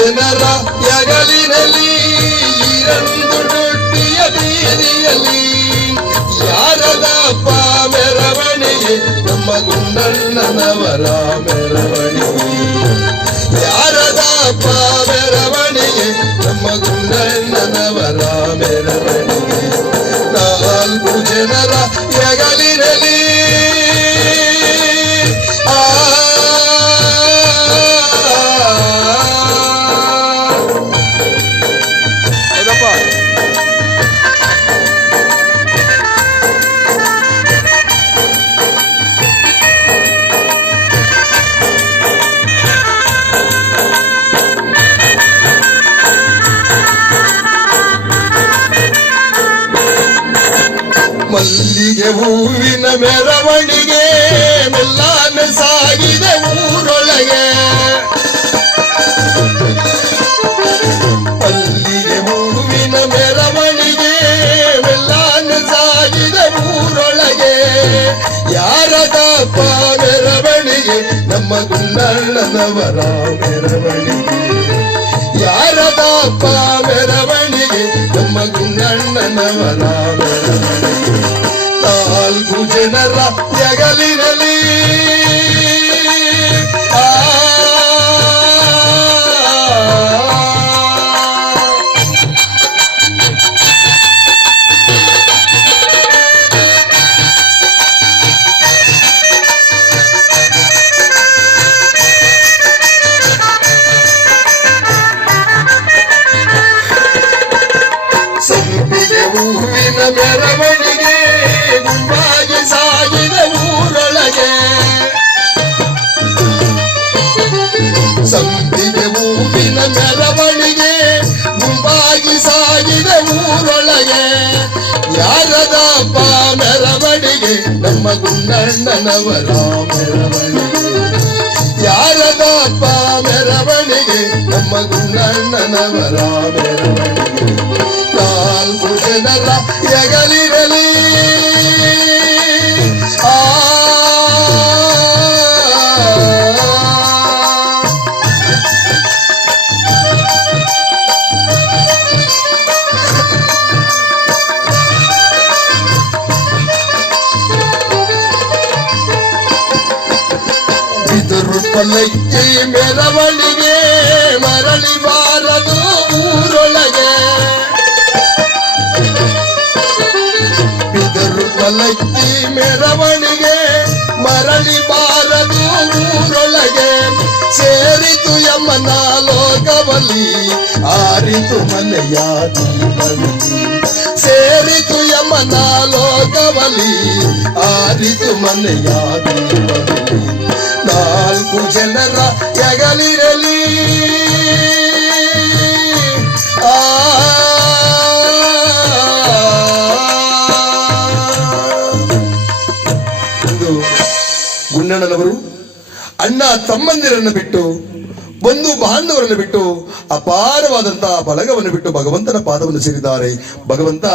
ಜನರ ಯಗಲಿನಲ್ಲಿ ಇರಂದು ರೊಟ್ಟಿಯ ಬೀದಿಯಲ್ಲಿ ಯಾರದಪ್ಪ ಮೆರವಣಿಗೆ ನಮ್ಮ ಗುಂಡಣ್ಣನವರ ಮೆರವಣಿಗೆ ಯಾರದಪ್ಪ ಮೆರವಣಿಗೆ ನಮ್ಮ ಗುಂಡಣ್ಣನವರ ಮೆರವಣಿಗೆ ನಾಲ್ಕು ಜನರ ಯಗಲಿನಲ್ಲಿ ಮಲ್ಲಿಗೆ ಹೂವಿನ ಮೆರವಣಿಗೆ ಮೆಲ್ಲಾನ ಸಾಗಿದೆ ಊರೊಳಗೆ ಮಲ್ಲಿಗೆ ಹೂವಿನ ಮೆರವಣಿಗೆ ಮೆಲ್ಲಾನ ಸಾಗಿದೆ ಊರೊಳಗೆ ಯಾರದಪ್ಪ ಮೆರವಣಿಗೆ ನಮ್ಮ ಗುಂಡಣ್ಣನವರ ಮೆರವಣಿಗೆ ಯಾರದಪ್ಪ ಮೆರವಣಿಗೆ ನಮ್ಮ ಗುಂಡಣ್ಣನವರ ಮೆರವಣಿಗೆ ನಾಲ್ಕು ಜನರ ಯಗಲಿನಲ್ಲಿ ಸಂಪಿಗೆ ಹೂವಿನ ಮೆರವಣಿಗೆ ಗುಂಪಾಗಿ ಸಾಗಿದೆ ಊರೊಳಗೆ ಸಂಪಿಗೆ ಹೂವಿನ ಮೆರವಣಿಗೆ ಗುಂಪಾಗಿ ಸಾಗಿದೆ ಊರೊಳಗೆ ಯಾರದಪ್ಪ ಮೆರವಣಿಗೆ ನಮ್ಮ ಗುಂಡಣ್ಣನವರ ಮೆರವಣಿಗೆ ಯಾರದಪ್ಪ ಮೆರವಣಿಗೆ ನಮ್ಮ ಗುಂಡಣ್ಣನವರ ಮೆರವಣಿಗೆ ನಾಲ್ಕು ಜನರ ಯಗಲಿರಲಿ ಬಿದರು ಪಲ್ಲಕ್ಕಿ ಮೆರವಣಿಗೆ ಮರಳಿ ಬಾರದು ಊರೊಳಗೆ ಬಿದರು ಪಲ್ಲಕ್ಕಿ ಮೆರವಣಿಗೆ ಮರಳಿ ಬಾರದು ಊರೊಳಗೆ ಸೇರಿತು ಯಮನ ಲೋಕವಲಿ ಆರಿತು ಮನೆಯ ದೀಪಲಿ ಸೇರಿತು ಯಮನ ಲೋಕವಲಿ ಆರಿತು ಮನೆಯ ದೀಪಲಿ ನಾಲ್ಕು ಜನರ ಯಗಲಿರಲಿ ಗುಂಡಣ್ಣನವರು ಅಣ್ಣ ತಮ್ಮಂದಿರನ್ನು ಬಿಟ್ಟು ಬಂಧು ಬಾಂಧವರನ್ನು ಬಿಟ್ಟು ಅಪಾರವಾದಂತಹ ಬಳಗವನ್ನು ಬಿಟ್ಟು ಭಗವಂತನ ಪಾದವನ್ನು ಸೇರಿದ್ದಾರೆ. ಭಗವಂತ